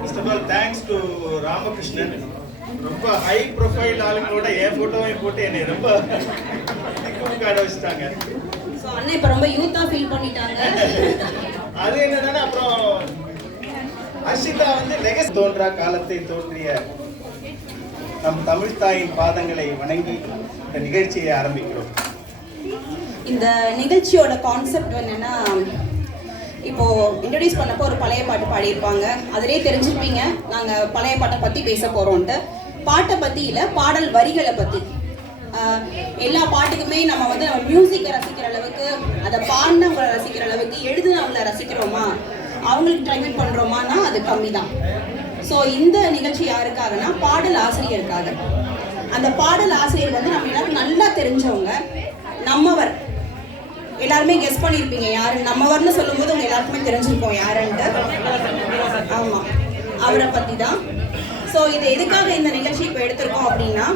First of all, thanks to Ramakrishnan. ரொம்ப high profile ஆளுங்களோட என் போட்டோவை போட்டு என்னை ரொம்ப திக்குமுக்காட வச்சுட்டாங்க. ஸோ அண்ணன் இப்போ ரொம்ப யூத்தாக ஃபீல் பண்ணிட்டாங்க. அது என்னன்னா அப்புறம் அர்ஷிதா வந்து லெகஸ் தோன்றா காலத்தை தோன்றிய நம் தமிழ் தாயின் பாதங்களை வணங்கி இந்த நிகழ்ச்சியை ஆரம்பிக்கிறோம். இந்த நிகழ்ச்சியோட கான்செப்ட் என்னன்னா, இப்போ இன்ட்ரடியூஸ் பண்ணப்போ ஒரு பழைய பாட்டு பாடியிருப்பாங்க. அதிலே தெரிஞ்சிருப்பீங்க நாங்கள் பழைய பாட்டை பற்றி பேச போகிறோன்ட்டு. பாட்டை பற்றி இல்லை, பாடல் வரிகளை பற்றி. எல்லா பாட்டுக்குமே நம்ம மியூசிக்கை ரசிக்கிற அளவுக்கு, அதை பாடினவங்களை ரசிக்கிற அளவுக்கு, எழுதுனவங்களை ரசிக்கிறோமா, அவங்களுக்கு ட்ரைவ் பண்ணுறோமானா அது கம்மி தான். ஸோ இந்த நிகழ்ச்சி யாருக்காகனா பாடல் ஆசிரியருக்காக. அந்த பாடல் ஆசிரியர் நம்ம எல்லாரும் நல்லா தெரிஞ்சவங்க. நம்மவர் எல்லாருமே கெஸ் பண்ணியிருப்பீங்க யாரு நம்மவர்னு சொல்லும்போது உங்க எல்லாருக்குமே தெரிஞ்சிருப்போம் யாருன்ட்டு. ஆமாம், அவரை பற்றி தான். ஸோ இது எதுக்காக இந்த நிகழ்ச்சி இப்போ எடுத்திருக்கோம் அப்படின்னா,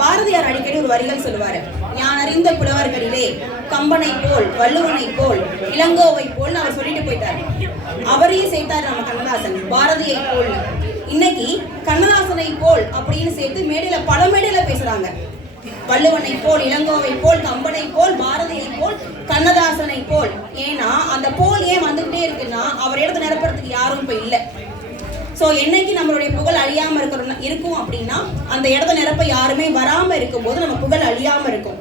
பாரதியார் அடிக்கடி ஒரு வரிகள் சொல்லுவார். ஞான் அறிந்த புலவர்களிலே கம்பனை போல், வள்ளுவனை போல், இளங்கோவை போல் அவர் சொல்லிட்டு போயிட்டார். அவரையே சேர்த்தார் நம்ம கண்ணதாசன், பாரதியை போல். இன்னைக்கு கண்ணதாசனை போல் அப்படின்னு சேர்த்து மேடையில பல மேடையில பேசுறாங்க. வள்ளுவனை போல், இளங்கோவை போல், கம்பனை போல், பாரதியை போல், கண்ணதாசனை போல். ஏன்னா அந்த போல் ஏன் வந்துகிட்டே இருக்குன்னா, அவர் இடத்த நிரப்புறதுக்கு யாரும் இப்ப இல்லை. ஸோ என்னைக்கு நம்மளுடைய புகழ் அழியாம இருக்கும் அப்படின்னா, அந்த இடத்த நிரப்ப யாருமே வராம இருக்கும்போது நம்ம புகழ் அழியாம இருக்கும்.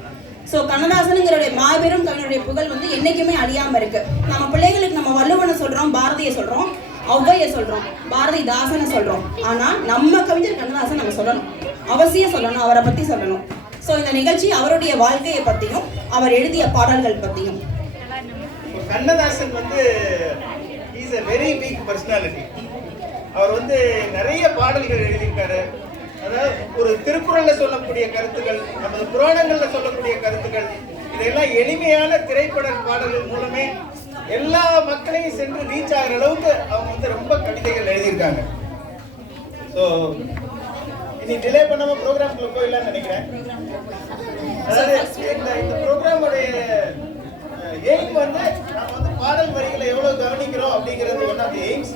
ஸோ கண்ணதாசனுங்கிறடைய மாபெரும் கவிஞருடைய புகழ் என்னைக்குமே அழியாம இருக்கு. நம்ம பிள்ளைகளுக்கு நம்ம வள்ளுவனை சொல்றோம், பாரதியை சொல்றோம், ஔவையை சொல்றோம், பாரதிதாசனை சொல்றோம். ஆனா நம்ம கவிஞர் கண்ணதாசன் நம்ம சொல்லணும், அவசியம் சொல்லணும், அவரை பத்தி சொல்லணும். ஸோ இந்த நிகழ்ச்சி அவருடைய வாழ்க்கையை பத்தியும் அவர் எழுதிய பாடல்கள் பத்தியும். Kannadasan is a very big personality. அவர் நிறைய பாடல்கள் எழுதியிருக்காரு. அதாவது ஒரு திருக்குறள்ல சொல்லக்கூடிய கருத்துக்கள், நமது புராணங்கள்ல சொல்லக்கூடிய கருத்துக்கள், இதெல்லாம் எளிமையான திரைப்பட பாடல்கள் மூலமே எல்லா மக்களையும் சென்று ரீச் ஆகிற அளவுக்கு அவங்க ரொம்ப கவிதைகள் எழுதியிருக்காங்க. ஸோ இனி டிலே பண்ணாம ப்ரோக்ராம்குள்ள போயிடலாம்னு நினைக்கிறேன். அதாவது இந்த ப்ரோக்ராமுடைய எய்ம் நம்ம பாடல் வரிகளை எவ்வளவு கவனிக்கிறோம் அப்படிங்கிறது one of the aims.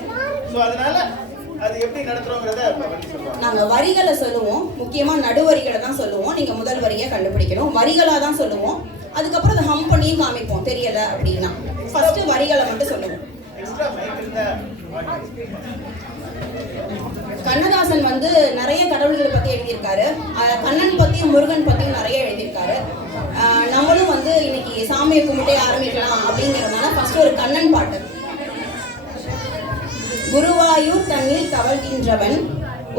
So அதனால அது எப்படி நடத்துறோங்கிறத சொல்லுவோம். நாங்க வரிகளை சொல்லுவோம், முக்கியமா நடுவரிகளை தான் சொல்லுவோம். நீங்க முதல் வரியை கண்டுபிடிக்கணும். வரிகளா தான் சொல்லுவோம். அதுக்கப்புறம் அதை ஹம் பண்ணியும் காமிப்போம் தெரியல அப்படின்னா. ஃபர்ஸ்ட் வரிகளை மட்டும் சொல்லுவோம். கண்ணதாசன் நிறைய கடவுள்களை பத்தி எழுதியிருக்காரு. கண்ணன் பத்தியும் முருகன் பத்தியும் நிறைய எழுதியிருக்காரு. நம்மளும் இன்னைக்கு சாமியை கும்பிட்டே ஆரம்பிக்கலாம் அப்படிங்கிறதுனால ஃபர்ஸ்ட் ஒரு கண்ணன் பாட்டு. குருவாயூர் தண்ணில் தவழ்கின்றவன்,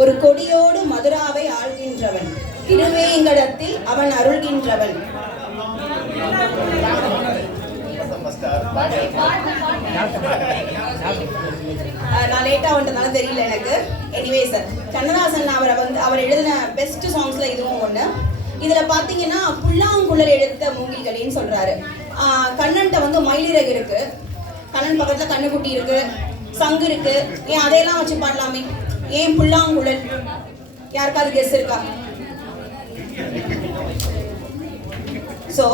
ஒரு கொடியோடு மதுராவை ஆள்கின்றவன், திருவேங்கடத்தில் அவன் அருள்கின்றவன். நான் லேட்டா வந்ததுனால தெரியல எனக்கு. எனிவே சார், கண்ணதாசன் அவர் எழுதின பெஸ்ட் சாங்ஸ்ல இதுவும் ஒண்ணு. இதுல பாத்தீங்கன்னா புல்லாங்குழல் எடுத்த மூங்கில்களின்னு சொல்றாரு. கண்ணன்ட்ட மயிலிறகு இருக்கு, கண்ணன் பக்கத்துல கண்ணுக்குட்டி இருக்கு, சங்கு இருக்கு. ஏன் அதையெல்லாம் வச்சு பாடலாமே, ஏன் புல்லாங்குழல்? யாருக்காவது கெஸ் இருக்கா? சோ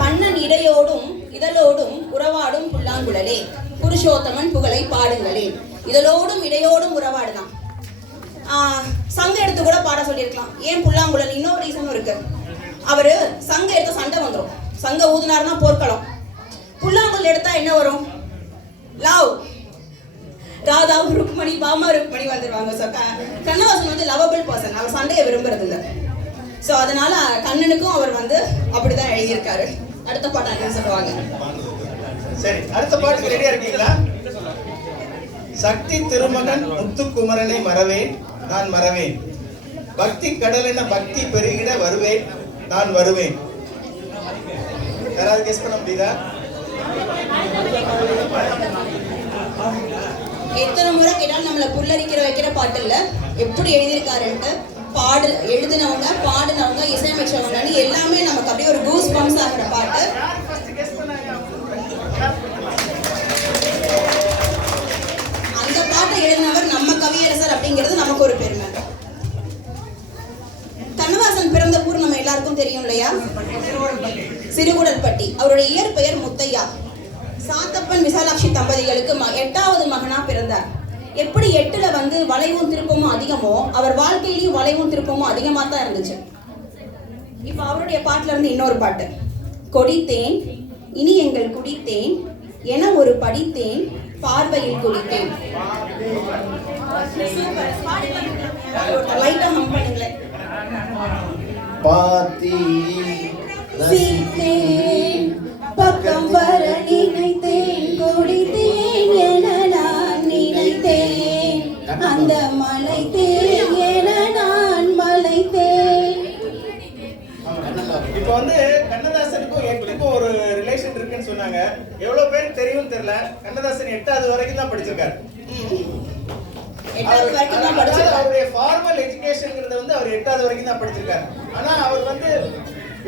கண்ணன் இடையோடும் இதழோடும் உறவாடும் புல்லாங்குழலே, புருஷோத்தமன் புகழை பாடுங்களே. இதழோடும் இடையோடும் உறவாடுதான். சங்க எடுத்து கூட பாட சொல்லியிருக்கலாம். ஏன் புல்லாங்குழல்? இன்னொரு ரீசனும் இருக்கு. அவரு சங்க எடுத்த சண்டை வந்துடும். சங்க ஊதுனாருன்னா போர்க்களம். புல்லாங்குழல் எடுத்தா என்ன வரும்? லவ். ராதா ருக்மணி, பாமா ருக்மணி வந்துருவாங்க. ஸோ கண்ணதாசன் லவபிள் பர்சன், அவர் சண்டையை விரும்புறது இல்லை. ஸோ அதனால கண்ணனுக்கும் அவர் அப்படிதான் எழுதியிருக்காரு. அடுத்த பாட்டு என்ன சொல்லுவாங்க? சரி, அடுத்த பாட்டுக்கு ரெடியா இருக்கீங்களா? சக்தி திருமகன் முத்துக்குமரனை மறவேன் நான் மறவேன், பக்தி கடலென பக்தி பெருகிட வருவேன் நான் வருவேன். யாராவது கெஸ் பண்ண முடியுதா? எத்தனை முறை கேட்டாலும் நம்மளை புல்லரிக்கிற வைக்கிற பாட்டு இல்லை. எப்படி எழுதியிருக்காருன்ட்டு எழுதினவங்க, பாடினவங்க, இசையமைச்சவங்க எல்லாமே நமக்கு அப்படியே ஒரு கூஸ் பம்ப்ஸ் ஆகிற பாட்டு. அந்த பாட்டை எழுதினவர் நம்ம கவியரசர் அப்படிங்கிறது நமக்கு ஒரு பெருமை. கண்ணதாசன் பிறந்த ஊர் நம்ம எல்லாருக்கும் தெரியும் இல்லையா? சிறுகுடல்பட்டி. அவருடைய இயற்பெயர் முத்தையா. சாத்தப்பன் விசாலாட்சி தம்பதிகளுக்கு 8வது மகனா பிறந்தார். எப்படி 8ல வந்து வளைவும் திருப்பமும் அதிகமோ அவர் வாழ்க்கையிலையும் வளைவும் திருப்பமும் அதிகமா தான் இருந்துச்சு. இப்ப அவருடைய பாட்டுல இருந்து இன்னொரு பாட்டு. கொடித்தேன் இனி எங்கள் குடித்தேன் என ஒரு படித்தேன் பார்வையில் குடித்தேன். லைட்டா ஹம் பண்ணுங்களேன். பார்த்தேன் பக்கம் வர நினைத்தேன் குடித்தேன் என நான் நினைத்தேன் அந்த மலைத்தேன் என நான் மலைத்தேன். இப்போ வந்து கண்ணதாசனுக்கும் 8க்கும் ஒரு ரிலேஷன் இருக்குன்னு சொன்னாங்க. எவ்வளவு பேருக்கு தெரியும் தெரியல. கண்ணதாசன் 8வது வரைக்கும் தான் படிச்சிருக்காரு. 8வது வரைக்கும் தான் படிச்சிருக்காரு. அவருடைய ஃபார்மல் எஜுகேஷன்ங்கிறத வந்து அவர் 8வது வரைக்கும் தான் படிச்சிருக்காரு. ஆனா அவர் வந்து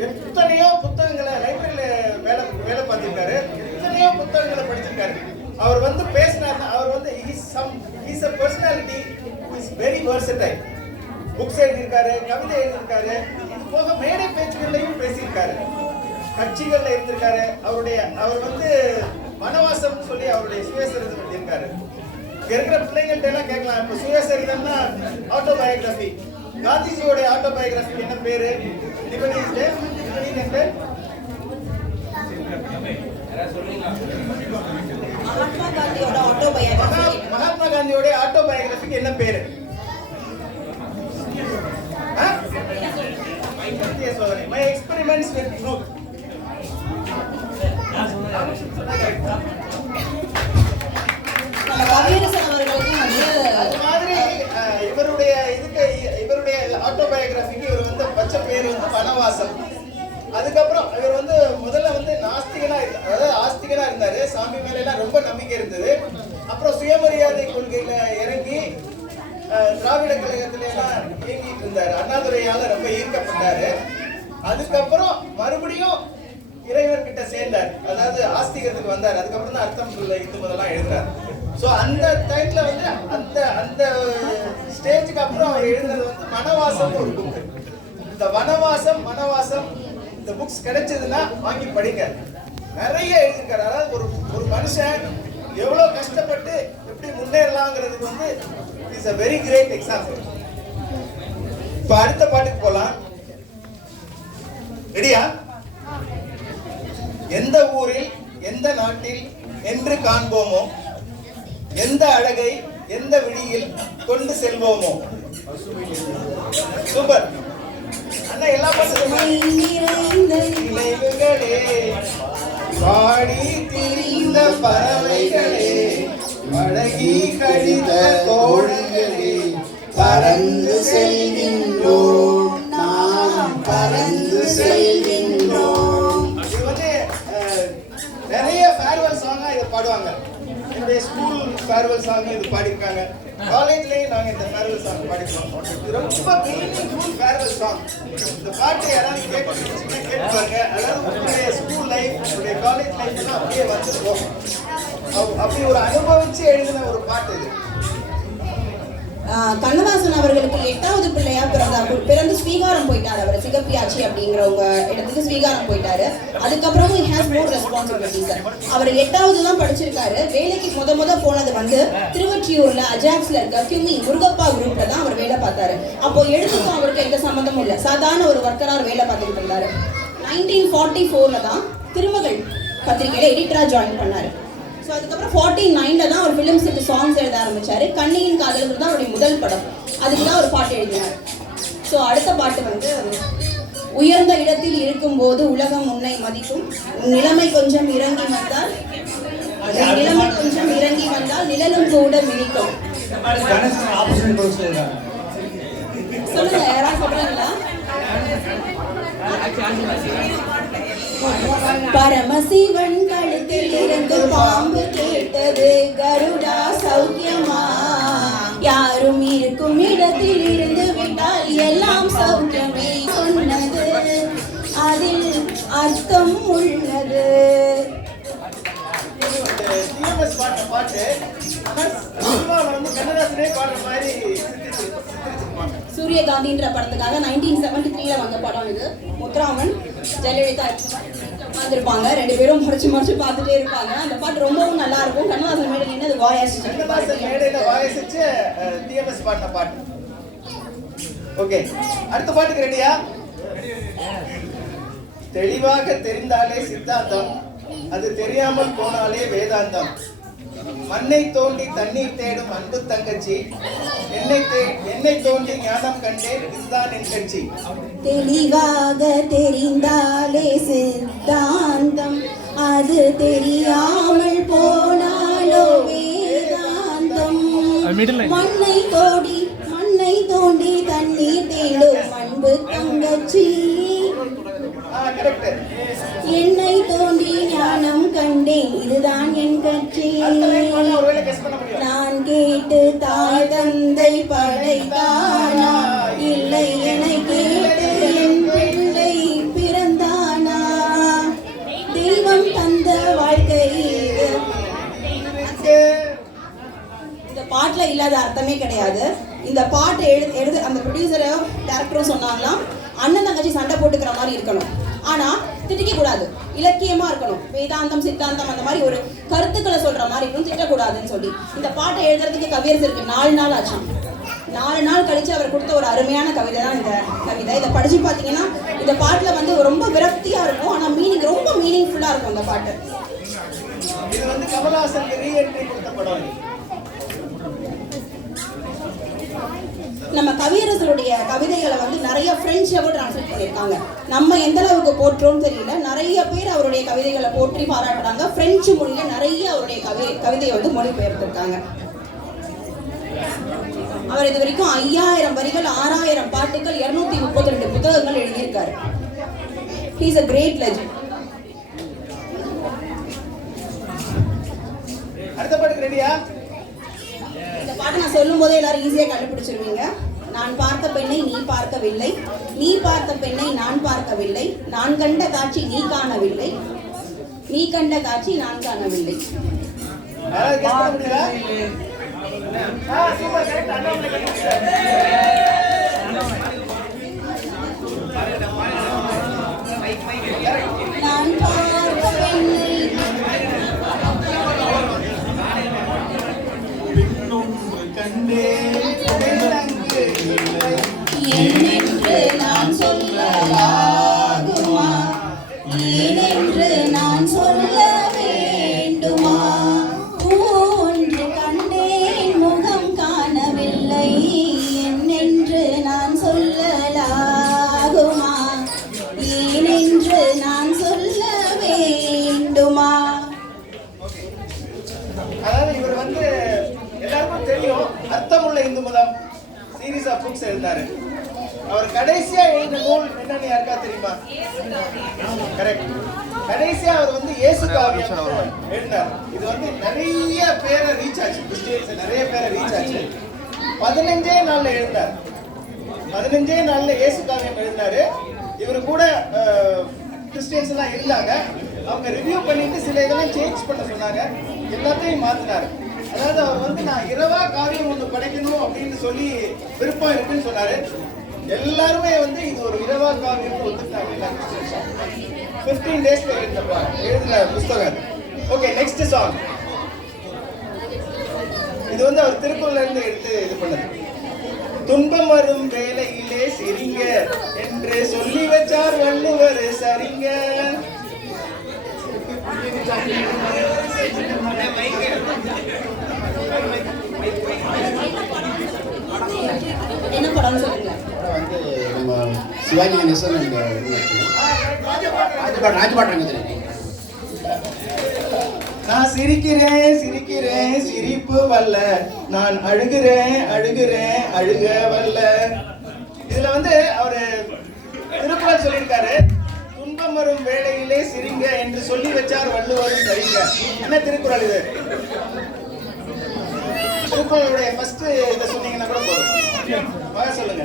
எத்தனையோ புத்தகங்களை லைப்ரரியில வேலை பார்த்திருக்காரு. எத்தனையோ புத்தகங்களை படிச்சிருக்காரு. அவர் வந்து பேசினார்னா அவர் வந்து is a personality who is very versatile. Books எழுதியிருக்காரு, கவிதை எழுதியிருக்காரு, இது போக மேடை பேச்சுகள்லையும் பேசியிருக்காரு, கட்சிகள்ல இருந்திருக்காரு. அவர் வந்து வனவாசம் சொல்லி அவருடைய சுயசரிதம் எழுதியிருக்காரு. இருக்கிற பிள்ளைங்கள்ட்ட எல்லாம் கேட்கலாம். இப்போ சுயசரிதம்னா ஆட்டோபயோகிராஃபி. காந்திஜியோட ஆட்டோபயோகிராஃபி என்ன பேரு? மகாத்மா காந்தியோட ஆட்டோபயோகிராஃபிக்கு என்ன பேரு? My experiments with truth. இவருடைய ஆட்டோபயோகிராஃபிக்கு இவர் வந்து பச்ச பேர் வந்து வனவாசம். அதுக்கப்புறம் இவர் வந்து முதல்ல வந்து ஆஸ்திகனா இருந்தாரு. சாமி மேல எல்லாம் ரொம்ப நம்பிக்கை இருந்தது. அப்புறம் சுயமரியாதை கொள்கையில இறங்கி திராவிட கழகத்துல எல்லாம் இயங்கிட்டு இருந்தாரு. அண்ணாதுரையால ரொம்ப ஈர்க்கப்பட்டாரு. அதுக்கப்புறம் மறுபடியும் இறைவர்கிட்ட சேர்ந்தார். அதாவது ஆஸ்திகத்துக்கு வந்தார். அதுக்கப்புறம் தான் அர்த்தம் இந்து முதலாம் எழுதினார். ஸோ அந்த டைம்ல வந்து அந்த ஸ்டேஜுக்கு அப்புறம் அவர் எழுதுனது வந்து வனவாசம் ஒரு புக். இந்த வனவாசம் இந்த புக்ஸ் கிடைச்சதுன்னா வாங்கி படிங்க. நிறைய எழுதியிருக்காரு. அதாவது ஒரு மனுஷன் எவ்வளவு கஷ்டப்பட்டு எப்படி முன்னேறலாங்கிறதுக்கு வந்து is a very great example. இப்போ அடுத்த பாட்டுக்கு போலாம். ரெடியா? எந்த ஊரில் எந்த நாட்டில் என்று காண்போமோ, எந்த அழகை எந்த விழியில் கொண்டு செல்வோமோ. சூப்பர் அண்ணா. எல்லா நினைவுகளே பாடி திரிந்த பறவைகளே அழகி கடித தோழர்களே பறந்து செல்கின்றோம் நாம் பறந்து செல்கின்றோம். இது வந்து நிறைய ஃபேர்வெல் சாங்கா இதை பாடுவாங்க. என்னுடைய ஸ்கூல் ஃபேர்வெல் சாங் இது பாடியிருக்காங்க. காலேஜ்லயும் நாங்க இந்த ஃபேர்வெல் சாங் பாடிருக்கோம். இது ரொம்ப மீனிங்ஃபுல் ஃபேர்வெல் சாங். இந்த பாட்டு யாராவது கேட்பாங்க. அதாவது உங்களுடைய ஸ்கூல் லைஃப், உங்களுடைய காலேஜ் லைஃப் எல்லாம் அப்படியே வந்துருக்கும். அப்படி ஒரு அனுபவிச்சு எழுதின ஒரு பாட்டு இது. கண்ணதாசன் அவர்களுக்கு 8வது பிள்ளையா பிறந்து ஸ்வீகாரம் போயிட்டாரு. அவர் சிகப்பியாச்சி அப்படிங்கிறவங்க இடத்துக்கு ஸ்வீகாரம் போயிட்டாரு. அதுக்கப்புறம் he has more responsibilities. அவர் 8வது தான் படிச்சிருக்காரு. வேலைக்கு முத போனது வந்து திருவொற்றியூர்ல அஜாக்ஸ்ல இருக்க கியூமி முருகப்பா குரூப்ல தான் அவர் வேலை பார்த்தாரு. அப்போ எழுத்துக்கும் அவருக்கு எந்த சம்பந்தமும் இல்லை. சாதாரண ஒரு ஒர்க்கரா வேலை பார்த்துட்டு இருந்தாரு. 1944ல தான் திருமகள் பத்திரிகையில எடிட்டரா ஜாயின் பண்ணாரு. ஸோ அதுக்கப்புறம் 49ல தான் ஒரு ஃபிலிம்ஸுக்கு சாங்ஸ் எழுத ஆரம்பிச்சாரு. கண்ணியின் காதலுக்கு தான் அவருடைய முதல் படம். அதுக்கு தான் ஒரு பாட்டு எழுதினார். ஸோ அடுத்த பாட்டு வந்து உயர்ந்த இடத்தில் இருக்கும்போது உலகம் உன்னை மதிக்கும், நிலைமை கொஞ்சம் இறங்கி வந்தால் நிழலும் கூட மிதிக்கும். சொல்லுங்க, யாராவது சொல்றாங்களா? பரமசிவன் கழுத்தில் இருந்து பாம்பு கேட்டது, கருடா சௌக்கியமா? யாரும் இருக்கும் இடத்தில் இருந்து விட்டால் எல்லாம் சௌக்கியமே சொன்னது, அதில் அர்த்தம் உள்ளது. சூரியகாந்தின்ற படத்துக்காக 1973ல வந்த படம் இது. முத்துராமன், ஜெயலலிதா உட்காந்துருப்பாங்க, 2 பேரும் முறைச்சு பார்த்துட்டே இருப்பாங்க. அந்த பாட்டு ரொம்பவும் நல்லா இருக்கும். கண்ணதாசன் மேடையில் என்ன அது வாயாசிச்சு, கண்ணதாசன் மேடையில வாசிச்சு டிஎம்எஸ் பாடின பாட்டு. ஓகே, அடுத்த பாட்டுக்கு ரெடியா? தெளிவாக தெரிந்தாலே சித்தாந்தம், அது தெரியாமல் போனாலே வேதாந்தம். மண்ணை தோண்டி தண்ணீர் தேடும் அன்பு தங்கச்சி, என்னை தோண்டி ஞானம் கண்டேன், இதுதான் என் கட்சி. தெளிவாக தெரிந்தாலே சித்தாந்தம், அது தெரியாமல் போனாலோ வேதாந்தம். மண்ணை தோண்டி தண்ணீர் தேடும் அன்பு தங்கச்சி, என்னை தோண்டி ஞானம் கண்டேன், இதுதான் என் கட்சி. நான் கேட்டு தாய் தந்தை படைத்தானா, இல்லை என கேட்டு என் பிள்ளை பிறந்தானா, தெய்வம் தந்த வாழ்க்கை இது. இந்த பாட்டுல இல்லாத அர்த்தமே கிடையாது. இந்த பாட்டு எழுது அந்த ப்ரொடியூசரும் டேரக்டரும் சொன்னாங்களாம், அண்ணன் தங்கச்சி சண்டை போட்டுக்கிற மாதிரி இருக்கணும், ஆனா திட்டிக்க கூடாது, இலக்கியமா இருக்கணும், வேதாந்தம் சித்தாந்தம் அந்த மாதிரி ஒரு கருத்துக்களை சொல்ற மாதிரி இருக்கணும், திட்டக்கூடாதுன்னு சொல்லி இந்த பாட்டை எழுதுறதுக்கு கவியரசருக்கு 4 நாள் ஆச்சாம். 4 நாள் கழிச்சு அவர் கொடுத்த ஒரு அருமையான கவிதை தான் இந்த கவிதை. இதை படிச்சு பார்த்தீங்கன்னா இந்த பாட்டுல வந்து ரொம்ப விரக்தியா இருக்கும், ஆனா ரொம்ப மீனிங்ஃபுல்லா இருக்கும் இந்த பாட்டு. இது வந்து கமலஹாசன் ரீஎன்ட்ரி கொடுத்த படம். நம்ம கவியரசருடைய கவிதைகளை வந்து நிறைய பிரெஞ்சாவும் டிரான்ஸ்லேட் பண்ணியிருக்காங்க. நம்ம எந்த அளவுக்கு போற்றோம்னு தெரியல, நிறைய பேர் அவருடைய கவிதைகளை போற்றி பாராட்டுறாங்க. பிரெஞ்சு மொழியில நிறைய அவருடைய கவிதையை வந்து மொழிபெயர்த்திருக்காங்க. அவர் இது வரைக்கும் 5000 வரிகள், 6000 பாட்டுகள், 232 புத்தகங்கள் எழுதியிருக்காரு. He is a great legend. அடுத்த பாட்டுக்கு ரெடியா? இந்த பாட்டு நான் சொல்லும் போதே எல்லாரும் ஈஸியா கண்டுபிடிச்சிருவீங்க. நான் பார்த்த பெண்ணை நீ பார்க்கவில்லை, நீ பார்த்த பெண்ணை நான் பார்க்கவில்லை, நான் கண்ட காட்சி நீ காணவில்லை, நீ கண்ட காட்சி நான் காணவில்லை. நான் பார்த்த பெண்ணை ஏனென்று நான் சொல்லலாகுமா, ஏனென்று நான் சொல்ல வேண்டுமா, ஒன்று கண்டேன் முகம் காணவில்லை, என்னென்று நான் சொல்லலாகுமா, ஏனென்று நான் சொல்ல வேண்டுமா. அதாவது இவர் வந்து எல்லாருக்கும் தெரியும், அர்த்தமுள்ள இந்து மதம் சீரீஸ் ஆஃப் புக்ஸ் எழுதினாரு. அவர் கடைசியா எழுதின நூல் என்னன்னு யாருக்கா தெரியுமா? கரெக்ட், கடைசியா அவர் வந்து இயேசு காவியம் எழுதினார். இது வந்து நிறைய பேரை ரீச் ஆச்சு, கிறிஸ்டியன்ஸ் நிறைய பேரை ரீச் ஆச்சு. 15 நாள்ல எழுதினார். 15 நாள்ல இயேசு காவியம் எழுதினாரு. இவரு கூட கிறிஸ்டியன்ஸ் எல்லாம் இருந்தாங்க. அவங்க ரிவ்யூ பண்ணிட்டு சில இதெல்லாம் சேஞ்ச் பண்ண சொன்னாங்க, எல்லாத்தையும் மாத்தினாரு. அதாவது அவர் வந்து நான் இரவா காவியம் ஒன்று படைக்கணும் அப்படின்னு சொல்லி விருப்பம் இருக்குன்னு சொன்னாரு. எல்லாருமே வந்து இது ஒரு இரவா காவியம் ஒத்துட்டாங்க. 15 டேஸ்ல எழுதின புஸ்தகம். Okay, next song. இது வந்து அவர் திருக்குறள்ல இருந்து எடுத்து இது பண்ணது. துன்பம் வரும் வேலையிலே சிரிங்க என்று சொல்லி வச்சார் வள்ளுவர், சரிங்க. என்ன படம் சொல்லுங்க? வந்து நம்ம சிவாஜி கணேசன் ராஜபாட்டம். நான் சிரிக்கிறேன் சிரிக்கிறேன் சிரிப்பு வல்ல, நான் அழுகிறேன் அழுகிறேன் அழுக வல்ல. இதுல வந்து அவரு திருக்குறள் சொல்லியிருக்காரு, துன்பம் வரும் வேளையிலே சிரிங்க என்று சொல்லி வச்சார் வள்ளுவர், சரிங்க. என்ன திருக்குறள் இது? திருக்குறளுடைய ஃபர்ஸ்ட் இதை சொன்னீங்கன்னா கூட போதும். சொல்லுங்க.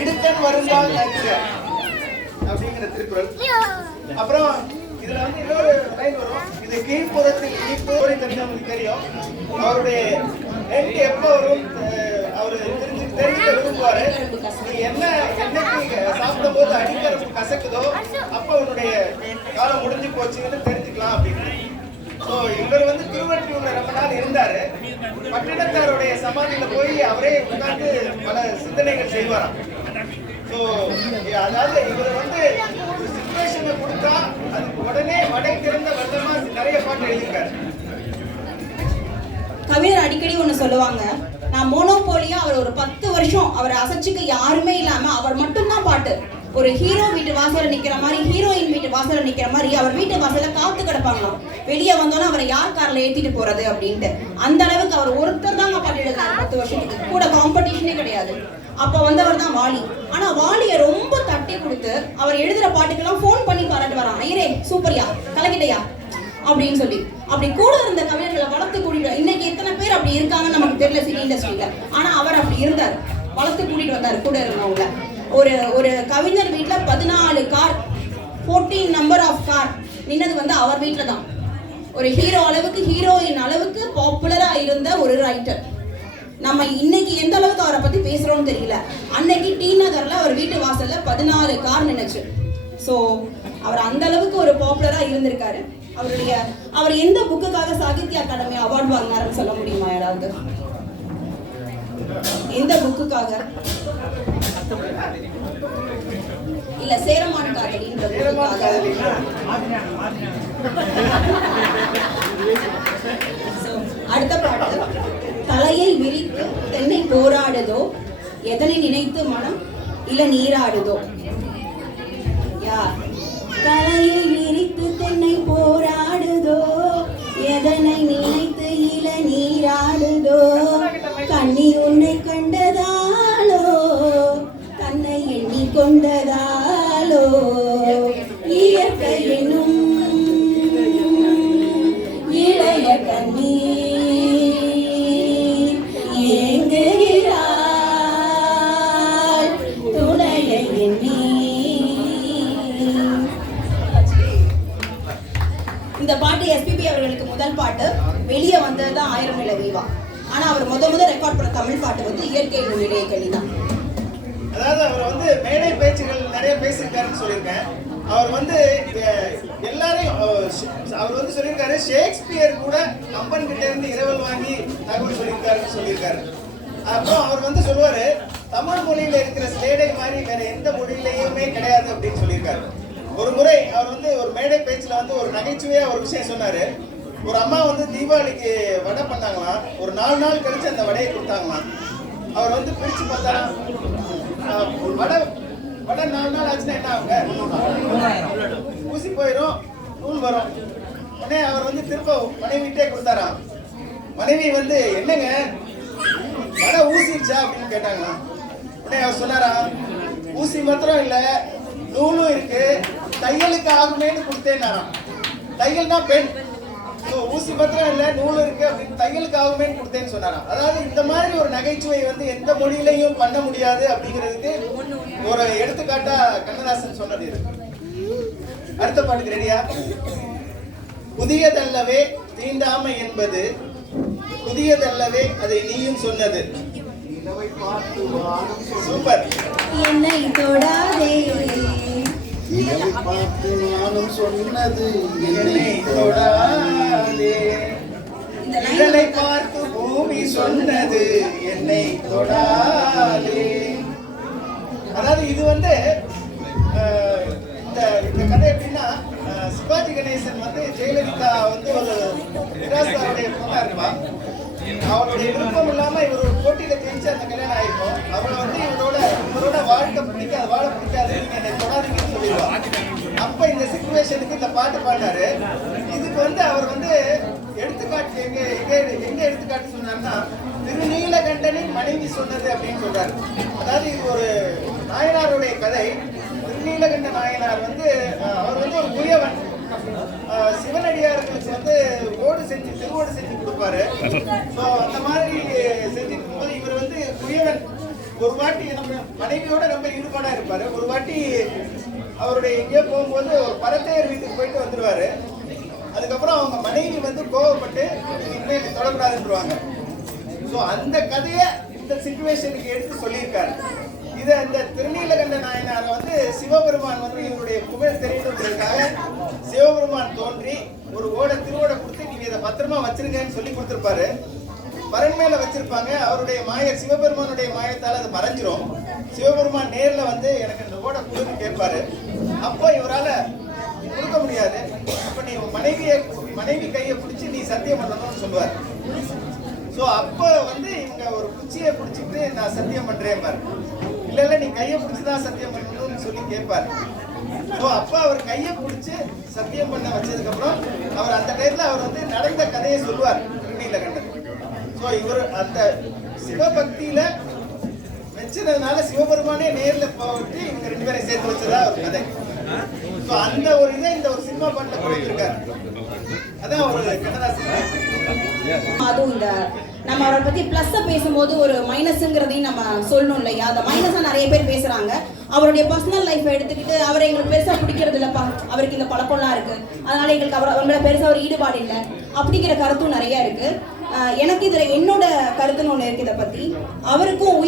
இடுக்கன் வருந்தால் நன்க அப்படிங்கிற திருக்குறள். அப்புறம் இதுல வந்து இன்னொரு லைன் வரும், இது கீழ்ப்புறத்தில் இனிப்பு உங்களுக்கு தெரியும். அவருடைய எப்போ வரும் அவரு தெரிஞ்சுக்கிட்ட தெரிஞ்சுக்க விரும்புவாரு. நீ என்ன என்னைக்கு சாப்பிடும் போது அடிக்கரப்பு கசக்குதோ அப்ப உன்னுடைய காலம் முடிஞ்சு போச்சுன்னு தெரிஞ்சுக்கலாம் அப்படின்னு. ஸோ இவர் வந்து திருவற்றியூர்ல ரொம்ப நாள் இருந்தாரு. பட்டினத்தாருடைய சமாதியில போய் அவரே உட்கார்ந்து பல சிந்தனைகள் செய்வாராம். ஸோ அதாவது இவர் வந்து ஒரு சிச்சுவேஷனை கொடுத்தா அதுக்கு உடனே வடை திறந்த வெள்ளமா நிறைய பாட்டு எழுதியிருக்காரு. கவிஞர் அடிக்கடி ஒண்ணு சொல்லுவாங்க, நான் மோனோபோலியா அவர் ஒரு 10 வருஷம் அவர் அசைச்சுக்க யாருமே இல்லாம அவர் மட்டும்தான் பாட்டு. ஒரு ஹீரோ வீட்டு வாசல்ல நிக்கிற மாதிரி, ஹீரோயின் வீட்டு வாசல்ல நிக்கிற மாதிரி அவர் வீட்டு வாசல்ல காத்து கிடப்பாங்களாம். வெளியே வந்தோன்னா அவரை யார் கார்ல ஏத்திட்டு போறது அப்படின்ட்டு. அந்த அளவுக்கு அவர் ஒருத்தர் தாங்க பாட்டு எழுதுறாரு 10 வருஷத்துக்கு. கூட காம்படிஷனே கிடையாது. அப்ப வந்தவர் தான் வாலி. ஆனா வாலியை ரொம்ப தட்டி கொடுத்து அவர் எழுதுற பாட்டுக்கெல்லாம் போன் பண்ணி பாராட்டு வரான். ஐயரே சூப்பர்யா, கலக்கிட்டையா அப்படின்னு சொல்லி. அப்படி கூட இருந்த கவிஞர்களை வளர்த்து கூட்டிட்டு, இன்னைக்கு எத்தனை பேர் அப்படி இருக்காங்கன்னு நமக்கு தெரியல சினி இண்டஸ்ட்ரியில. ஆனா அவர் அப்படி இருந்தார், வளர்த்து கூட்டிட்டு வந்தாரு கூட இருந்தவங்க. ஒரு கவிஞர் வீட்டுல 14 கார், 14 நம்பர் ஆஃப் கார் நின்னது வந்து அவர் வீட்டுல தான். ஒரு ஹீரோ அளவுக்கு, ஹீரோயின் அளவுக்கு பாப்புலரா இருந்த ஒரு ரைட்டர். நம்ம இன்னைக்கு எந்த அளவுக்கு அவரை பத்தி பேசுறோம்னு தெரியல. அன்னைக்கு டி நகர்ல அவர் வீட்டு வாசல்ல 14 கார் நின்னுச்சு. ஸோ அவர் அந்த அளவுக்கு ஒரு பாப்புலரா இருந்திருக்காரு. அவர் எந்த புக்குக்காக சாகித்ய அகாடமி அவார்டு வாங்கினாருன்னு சொல்ல முடியுமா யாராவது? எந்த புக்குக்காக? இல்ல சேரமான காதலின்ற புக்குக்காக. அடுத்த பாட்டு, தலையை விரித்து தென்னை போராடுதோ, எதனை நினைத்து மனம் இல்ல நீராடுதோ. யார்? தலையை விரித்து தென்னை போராடுதோ, எதனை நினைத்து இள நீராடுதோ. கண்ணி உன்னை கண்டதாலோ, தன்னை எண்ணி கொண்டதாலோ, இயற்கை என்னும் இளைய கண்ணி ஏங்குகிறாள் துணையை எண்ணி. இந்த பாட்டு எஸ்பிபி அவர்களுக்கு முதல் பாட்டு. வெளியே வந்தது தான் 1000 நிலவீவா. ஆனா அவர் முத ரெக்கார்ட் பண்ண தமிழ் பாட்டு வந்து இயற்கை இளைய கனி தான். அதாவது அவர் வந்து மேடை பேச்சுகள் நிறைய பேசியிருக்காருன்னு சொல்லியிருக்கேன். அவர் வந்து எல்லாரையும் அவர் வந்து சொல்லியிருக்காரு, ஷேக்ஸ்பியர் கூட கம்பன் கிட்ட இருந்து இரவல் வாங்கி தகவல் சொல்லியிருக்காருன்னு சொல்லியிருக்காரு. அப்புறம் அவர் வந்து சொல்லுவாரு, தமிழ் மொழியில இருக்கிற ஸ்லேடை மாதிரி வேற எந்த மொழியிலையுமே கிடையாது அப்படின்னு சொல்லியிருக்காரு. ஒரு முறை அவர் வந்து ஒரு மேடை பேச்சுல வந்து ஒரு நகைச்சுவையா ஒரு விஷயம் சொன்னாரு. ஒரு அம்மா வந்து தீபாவளிக்கு வடை பண்ணாங்களாம். ஒரு 4 நாள் கழிச்சு அந்த வடையை கொடுத்தாங்களாம். அவர் வந்து பிரிச்சு பார்த்தாரா, வடை 4 நாள் ஆச்சுன்னா என்ன ஆகுங்க? ஊசி போயிடும், நூல் வரும். உடனே அவர் வந்து திரும்ப மனைவிட்டே கொடுத்தாராம். மனைவி வந்து என்னங்க வடை ஊசிடுச்சா அப்படின்னு கேட்டாங்களாம். உடனே அவர் சொன்னாரா, ஊசி மாத்திரம் இல்ல நூலும் இருக்கு, தையலுக்கு ஆகுமேன்னு கொடுத்தேன்னாராம். தையல் தான் பெண், ஊசி மாத்திரம் இல்ல நூல் இருக்கு அப்படின்னு தையலுக்கு ஆகுமேன்னு கொடுத்தேன்னு சொன்னாராம். அதாவது இந்த மாதிரி ஒரு நகைச்சுவை வந்து எந்த மொழியிலையும் பண்ண முடியாது அப்படிங்கிறதுக்கு ஒரு எடுத்துக்காட்டா கண்ணதாசன் சொன்னது இது. அடுத்த பாட்டுக்கு ரெடியா? புதியதல்லவே தீண்டாமை என்பது, புதியதல்லவே அதை நீயும் சொன்னது. சூப்பர். என்னை தொடாதே, இரவை பார்த்து நானும் சொன்னது என்னை தொடாதே, இதனை பார்த்து பூமி சொன்னது என்னை தொடாதே. அதாவது இது வந்து இந்த கதை எப்படின்னா, சிவாஜி கணேசன் வந்து ஜெயலலிதா வந்து ஒரு நிராசாருடைய பொண்ணா இருப்பா. அவளுடைய விருப்பம் இல்லாம இவர் ஒரு போட்டியில ஜெயிச்சு அந்த கல்யாணம் ஆயிருக்கும். அவளை வந்து இவரோட வாழ்க்கை பிடிக்காது, வாழ பிடிக்காது, நீங்க என்னை தொடாதீங்கன்னு சொல்லிடுவா. அப்ப இந்த சிச்சுவேஷனுக்கு இந்த பாட்டு பாடினாரு. இதுக்கு வந்து அவர் வந்து எடுத்துக்காட்டு எங்க எடுத்துக்காட்டு சொன்னார்னா, திருநீலகண்டனின் மனைவி சொன்னது அப்படின்னு சொல்றாரு. அதாவது இது ஒரு நாயனாருடைய கதை. திருநீலகண்ட நாயனார் வந்து அவர் வந்து ஒரு குயவன். சிவனடியார்களுக்கு வந்து திருவோடு செஞ்சு கொடுப்பாரு. அந்த மாதிரி செஞ்சுட்டு போது இவர் வந்து குயவன். ஒரு வாட்டி நம்ம மனைவியோட ரொம்ப ஈடுபாடா இருப்பாரு. ஒரு வாட்டி அவருடைய எங்கேயோ போகும்போது ஒரு பரத்தையர் வீட்டுக்கு போயிட்டு வந்துருவாரு. அதுக்கப்புறம் அவங்க மனைவி வந்து கோவப்பட்டு இனிமேல் தொடக்கூடாதுன்றுவாங்க. ஸோ அந்த கதையை இந்த சிச்சுவேஷனுக்கு எடுத்து சொல்லியிருக்காரு. இதை இந்த திருநீலகண்ட நாயனாரை வந்து சிவபெருமான் வந்து இவருடைய புகழ் தெரியணுன்றதுக்காக சிவபெருமான் தோன்றி ஒரு திருவோட கொடுத்து நீங்க இதை பத்திரமா வச்சிருங்கன்னு சொல்லி கொடுத்துருப்பாரு. பரன் மேல வச்சிருப்பாங்க. அவருடைய சிவபெருமானுடைய மாயத்தால் அது மறைஞ்சிரும். சிவபெருமான் நேர்ல வந்து எனக்கு இந்த ஓடை கொடுத்து கேட்பாரு. அப்போ இவரால கொடுக்க முடியாது. அப்ப நீ மனைவி கையை பிடிச்சி நீ சத்தியம் பண்ணணும்னு சொல்லுவார். ஸோ அப்போ வந்து இவங்க ஒரு குச்சியை பிடிச்சிட்டு நான் சத்தியம் பண்றேன் பாரு. இல்ல நீ கையை பிடிச்சிதான் சத்தியம் பண்ணணும்னு சொல்லி கேட்பாரு. ஸோ அப்போ அவர் கையை பிடிச்சி சத்தியம் பண்ண வச்சதுக்கு அப்புறம் அவர் அந்த டயத்துல அவர் வந்து நடந்த கதையை சொல்லுவார் திருநீலகண்டன். ஸோ இவர் அந்த சிவபக்தியில வச்சதுனால சிவபெருமானே நேர்ல போட்டு இவங்க 2 பேரை சேர்த்து வச்சதா ஒரு கதை. ஸோ அந்த ஒரு இதை இந்த ஒரு சினிமா பாட்டில் கொடுத்துருக்காரு. அதான் ஒரு கண்ணதாசன். அதுவும் இந்த நம்ம அவரை பத்தி பிளஸ் பேசும்போது ஒரு மைனஸ்ங்கிறதையும் நம்ம சொல்லணும் இல்லையா? அந்த மைனஸா நிறைய பேர் பேசுறாங்க. அவருடைய பர்சனல் லைஃப் எடுத்துக்கிட்டு அவரை எங்களுக்கு பெருசா பிடிக்கிறது இல்லப்பா, அவருக்கு இந்த பழக்கம்லாம் இருக்கு, அதனால எங்களுக்கு அவங்கள பெருசா ஒரு ஈடுபாடு இல்லை அப்படிங்கிற கருத்தும் நிறைய இருக்கு. எனக்கு இதுல என்னோட கருத்துன்னு ஒண்ணு இருக்கு. இதை பத்தி அவருக்கும்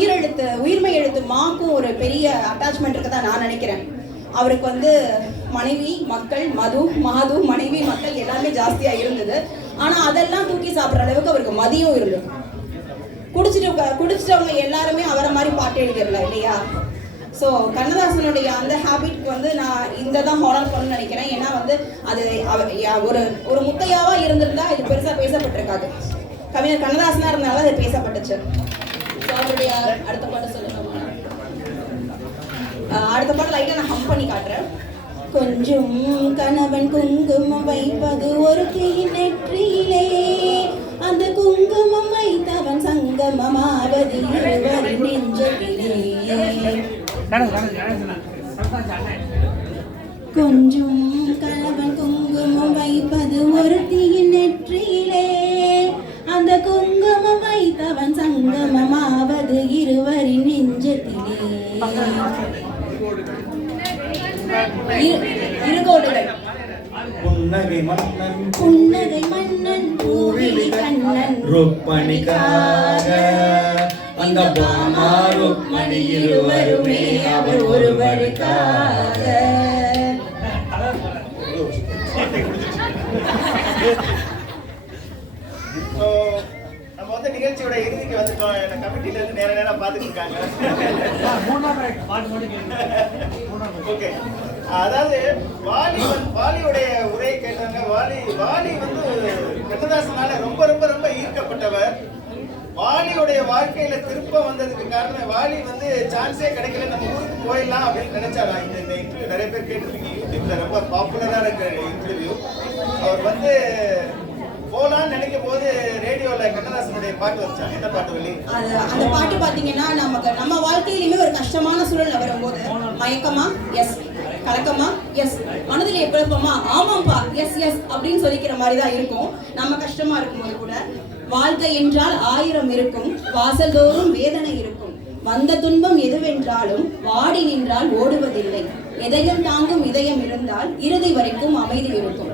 உயிர்மை எழுத்து மாக்கும் ஒரு பெரிய அட்டாச்மெண்ட் இருக்குதான் நான் நினைக்கிறேன். அவருக்கு வந்து மனைவி மக்கள் மாது மனைவி மக்கள் எல்லாமே ஜாஸ்தியா இருந்தது. ஆனா அதெல்லாம் தூக்கி சாப்பிட்ற அளவுக்கு அவருக்கு மதியம் இருந்தது. குடிச்சிட்டவங்க எல்லாருமே அவரை மாதிரி பாட்டு எழுதிடலாம் இல்லையா? ஸோ கண்ணதாசனுடைய அந்த ஹேபிட்க்கு வந்து நான் இந்த தான் ஹானர் பண்ணணும்னு நினைக்கிறேன். ஏன்னா வந்து அது ஒரு முத்தையாவா இருந்திருந்தா இது பெருசா பேசப்பட்டிருக்காது. கவிஞர் கண்ணதாசனா இருந்தாலும் அது பேசப்பட்டுச்சு. அவருடைய அடுத்த பாட்டு சொல்லணும். அடுத்த பாட்டு லைட்டா நான் ஹம் பண்ணி காட்டுறேன். கொஞ்சம் கணவன் குங்குமம் வைப்பது ஒரு தீயின் நெற்றியிலே, அந்த குங்குமம் வைத்தவன் சங்கமமாவது இருவரின் நெஞ்சத்திலே. கொஞ்சம் கணவன் குங்குமம் வைப்பது ஒரு தீயின் நெற்றியிலே, அந்த குங்குமம் வைத்தவன் சங்கமமாவது இருவரின் நெஞ்சத்திலே. இருகோடுகள். புன்னகை மன்னன் பூவிழி கண்ணன் ருக்மணிக்காக அந்த பாமா ருக்மணி இருவருமே அவர் ஒருவருக்காக. நம்ம வந்து நிகழ்ச்சியோட இறுதிக்கு வந்துட்டோம். என்ன கமிட்டில இருந்து நேரம் பார்த்துட்டு இருக்காங்க. ஓகே, அதாவது வாலியுடைய உரையை கேட்டாங்க. வாலி வந்து கண்ணதாசனால ரொம்ப ரொம்ப ரொம்ப ஈர்க்கப்பட்டவர். வாலியுடைய வாழ்க்கையில திருப்பம் வந்ததுக்கு காரணம் வாலி வந்து சான்ஸே கிடைக்கல, நம்ம ஊருக்கு போயிடலாம் அப்படின்னு நினைச்சாரா. இந்த இன்டர்வியூ நிறைய பேர் கேட்டிருக்கீங்க, யூடியூப்ல ரொம்ப பாப்புலரா இருக்கிற இன்டர்வியூ. அவர் வந்து போலான்னு நினைக்கும் போது ரேடியோல கண்ணதாசனுடைய பாட்டு வச்சாங்க. என்ன பாட்டு வழி? அந்த பாட்டு பாத்தீங்கன்னா நம்ம வாழ்க்கையிலுமே ஒரு கஷ்டமான சூழல் வரும்போது மயக்கமா எஸ், கலக்கமா எஸ், மனதிலே குழப்பமா ஆமாம்பா எஸ் எஸ் அப்படின்னு சொல்லிக்கிற மாதிரி தான் இருக்கும். நம்ம கஷ்டமா இருக்கும்போது கூட வாழ்க்கை என்றால் 1000 இருக்கும், வாசல் தோறும் வேதனை இருக்கும், வந்த துன்பம் எதுவென்றாலும் வாடி நின்றால் ஓடுவதில்லை, எதையும் தாங்கும் இதயம் இருந்தால் இறுதி வரைக்கும் அமைதி இருக்கும்.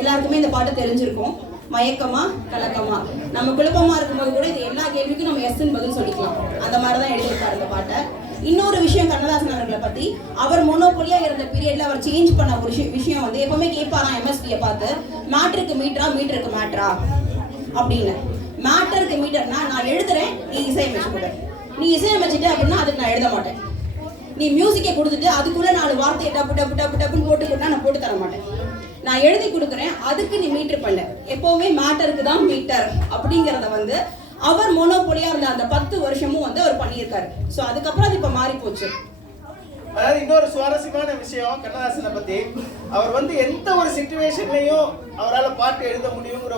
எல்லாருக்குமே இந்த பாட்டு தெரிஞ்சிருக்கும். மயக்கமா கலக்கமா, நம்ம குழப்பமா இருக்கும்போது கூட இது எல்லா கேள்விக்கும் நம்ம எஸ்ன்னு பதில் சொல்லிக்கலாம். அந்த மாதிரிதான் எழுதியிருக்காரு இந்த பாட்டை. இன்னொரு விஷயம் கண்ணதாசன் அவர்களை பத்தி, அவர் மோனோபோலியா இருந்த பீரியட்ல அவர் சேஞ்ச் பண்ண ஒரு விஷயம் வந்து எப்பவுமே கேட்பாராம் எம்எஸ்பியை பார்த்து, மேட்டருக்கு மீட்டரா மீட்டருக்கு மேட்டரா அப்படின்னு. மேட்டருக்கு மீட்டர்னா நான் எழுதுறேன், நீ இசையமைச்சு கொடு, நீ இசையமைச்சிட்ட அப்படின்னா அதுக்கு நான் எழுத மாட்டேன். நீ மியூசிக்கை கொடுத்துட்டு அதுக்குள்ள 4 வார்த்தையை டப்பு டப்பு டப்பு டப்புன்னு போட்டுக்கிட்டா நான் போட்டு தர மாட்டேன். நான் எழுதி கொடுக்குறேன், அதுக்கு நீ மீட்டர் பண்ண. எப்பவுமே மேட்டருக்கு தான் மீட்டர் அப்படிங்கிறத வந்து அவர் மோனோபோலியா இருந்த அந்த 10 வருஷமும் வந்து அவர் பண்ணியிருக்காரு. ஸோ அதுக்கப்புறம் அது இப்போ மாறி போச்சு. அதாவது இன்னொரு சுவாரஸ்யமான விஷயம் கண்ணதாசனை பத்தி, அவர் வந்து எந்த ஒரு சிச்சுவேஷன்லையும் அவரால் பாட்டு எழுத முடியுங்கிற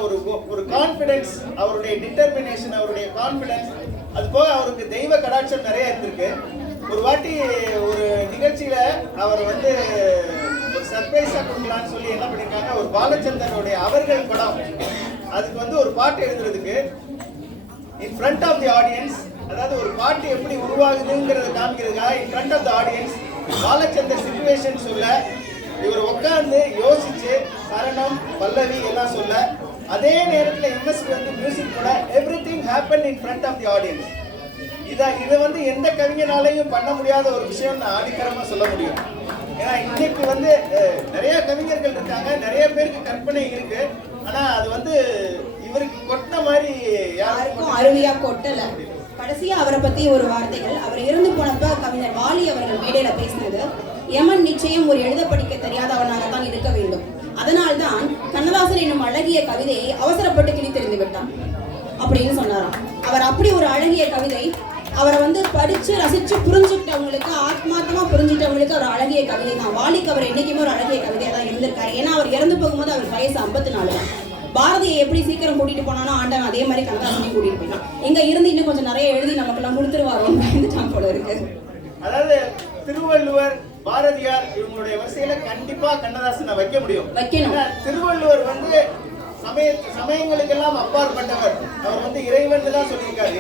ஒரு கான்ஃபிடன்ஸ், அவருடைய டிட்டர்மினேஷன், அவருடைய கான்ஃபிடன்ஸ், அது போக அவருக்கு தெய்வ கடாட்சம் நிறைய இருந்திருக்கு. ஒரு வாட்டி ஒரு நிகழ்ச்சியில அவர் வந்து ஒரு சர்ப்ரைஸா கொடுக்கலான்னு சொல்லி என்ன பண்ணிருக்காங்க, ஒரு பாலச்சந்தருடைய அவர்கள் படம் அதுக்கு வந்து ஒரு பாட்டு எழுதுறதுக்கு in front of the audience, அதாவது ஒரு பாட்டு எப்படி உருவாகுதுங்கிறத காமிக்கிறதுக்காக in front of the audience Balachander situation சொல்ல, இவர் உட்கார்ந்து யோசிச்சு சரணம் பல்லவி எல்லாம் சொல்ல, அதே நேரத்தில் எம்எஸ்பி வந்து மியூசிக் கூட everything happen in front of the audience. இதை வந்து எந்த கவிஞனாலையும் பண்ண முடியாத ஒரு விஷயம் நான் ஆணித்தரமா சொல்ல முடியும். ஏன்னா இன்னைக்கு வந்து நிறைய கவிஞர்கள் இருக்காங்க, நிறைய பேருக்கு கற்பனை இருக்கு. ஆனா அது வந்து இவருக்கு கொட்டின மாதிரி யாருக்கும் அருவியா கொட்டல. கடைசியா அவரை பத்தி ஒரு வார்த்தைகள். அவர் இறந்து போனப்ப கவிஞர் வாலி அவர்கள் மேடையில பேசினது, யமன் நிச்சயம் ஒரு எழுத படிக்க தெரியாதவனாகத்தான் இருக்க வேண்டும். அதனால்தான் கண்ணதாசன் என்னும் அழகிய கவிதையை அவசரப்பட்டு கிழித்தெறிந்து விட்டான் அப்படின்னு சொன்னாராம். அவர் அப்படி ஒரு அழகிய கவிதை, அவரை வந்து படிச்சு ரசிச்சு புரிஞ்சுக்கிட்டவங்களுக்கு, ஆத்மார்த்தமா புரிஞ்சுக்கிட்டவங்களுக்கு ஒரு அழகிய கவிதை தான். வாலிக்கு அவர் என்னைக்குமே ஒரு அழகிய கவிதையா தான் இருந்திருக்காரு. ஏன்னா அவர் இறந்து போகும்போது அவர் வயசு 54 தான். பாரதியை எப்படி சீக்கிரம் கூட்டிட்டு போனானோ ஆண்டவன் அதே மாதிரி கண்ணதாசனையும் கூட்டிட்டு போயிட்டான். எங்க இருந்து இன்னும் கொஞ்சம் நிறைய எழுதி நமக்கெல்லாம் கொடுத்துருவாரோன்னு பயந்துட்டான் போல இருக்கு. அதாவது திருவள்ளுவர், பாரதியார் இவங்களுடைய வரிசையில கண்டிப்பா கண்ணதாசனை வைக்க முடியும். வைக்கணும். திருவள்ளுவர் வந்து சமயங்களுக்கெல்லாம் அப்பாற்பட்டவர். அவர் வந்து இறைவன் தான் சொல்லியிருக்காரு.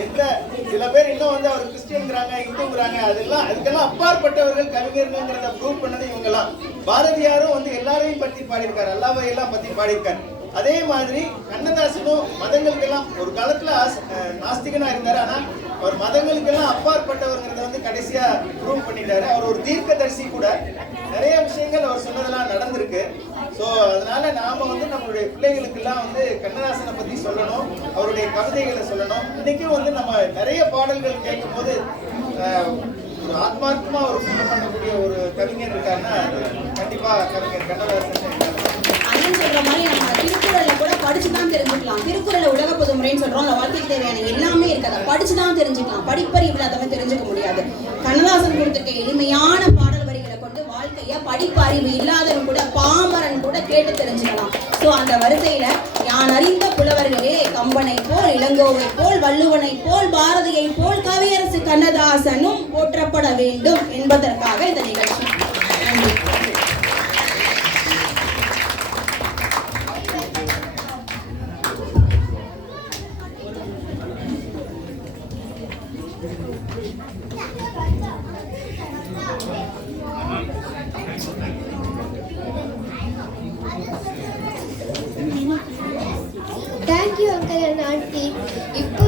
சில பேர் இன்னும் வந்து அவர் கிறிஸ்டியன்ங்கிறாங்க, இந்துங்கிறாங்க, அதுக்கெல்லாம் அப்பாற்பட்டவர்கள் கவிஞர்கள்ங்கிறத ப்ரூவ் பண்ணது இவங்கெல்லாம். பாரதியாரும் வந்து எல்லாரையும் பத்தி பாடியிருக்காரு, அல்லாவை எல்லாம் பத்தி பாடியிருக்காரு. அதே மாதிரி கண்ணதாசனும் மதங்களுக்கெல்லாம் ஒரு காலத்துல நாஸ்திகனா இருந்தாரு. ஆனா அவர் மதங்களுக்கெல்லாம் அப்பாற்பட்டவர்கிறத வந்து கடைசியா ப்ரூவ் பண்ணிட்டாரு. அவர் ஒரு தீர்க்கதரிசி கூட. நிறைய விஷயங்கள் அவர் சொன்னதெல்லாம் நடந்திருக்கு. ஸோ அதனால நாம வந்து நம்மளுடைய பிள்ளைகளுக்கெல்லாம் வந்து கண்ணதாசனை பத்தி சொல்லணும், அவருடைய கவிதைகளை சொல்லணும். இன்னைக்கும் வந்து நம்ம நிறைய பாடல்கள் கேட்கும் போது ஒரு ஆத்மார்த்தமா ஒரு ஃபீல் பண்ணக்கூடிய ஒரு கவிஞர் இருக்காருன்னா கண்டிப்பா கவிஞர் கண்ணதாசன். அண்ணன் சொல்ற மாதிரி நம்ம திருக்குறளை கூட படிச்சுதான் தெரிஞ்சுக்கலாம். திருக்குறளை உலக பொதுமுறைன்னு சொல்றோம். அந்த வாழ்க்கைக்கு தேவையான எல்லாமே இருக்காது, படிச்சுதான் தெரிஞ்சுக்கலாம். படிப்பறிவு இல்லாதவங்க தெரிஞ்சுக்க முடியாது. கண்ணதாசன் கொடுத்திருக்க எளிமையான பாடல் வரிகளை கொண்டு வாழ்க்கைய படிப்பறிவு இல்லாதவன் கூட, பாமரன் கூட கேட்டு தெரிஞ்சுக்கலாம். ஸோ அந்த வரிசையில யான் அறிந்த புலவர்களே கம்பனை போல், இளங்கோவை போல், வள்ளுவனை போல், பாரதியை போல் கவியரசு கண்ணதாசனும் போற்றப்பட வேண்டும் என்பதற்காக இந்த நிகழ்ச்சி. நன்றி. Thank you, uncle and auntie. இப்போ